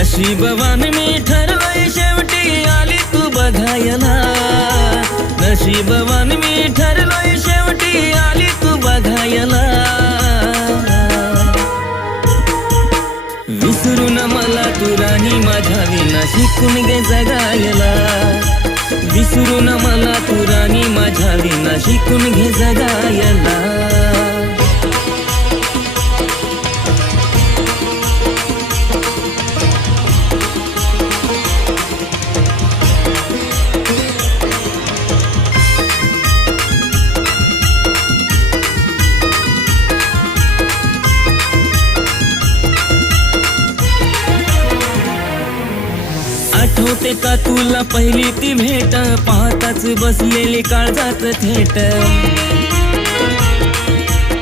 नशीबवान मी ठरलोय शेवटी आली तू बघायला। नशीबवान मी ठरलोय शेवटी आली तू बघायला। विसरून मला तू राणी माझ्या विना शिकून गे जगायला। विसरून मला तू राणी माझ्या विना शिकून घे जगायला। आठवते का तुला पहिली ती भेट पाहताच बसलेली काळजात थेट।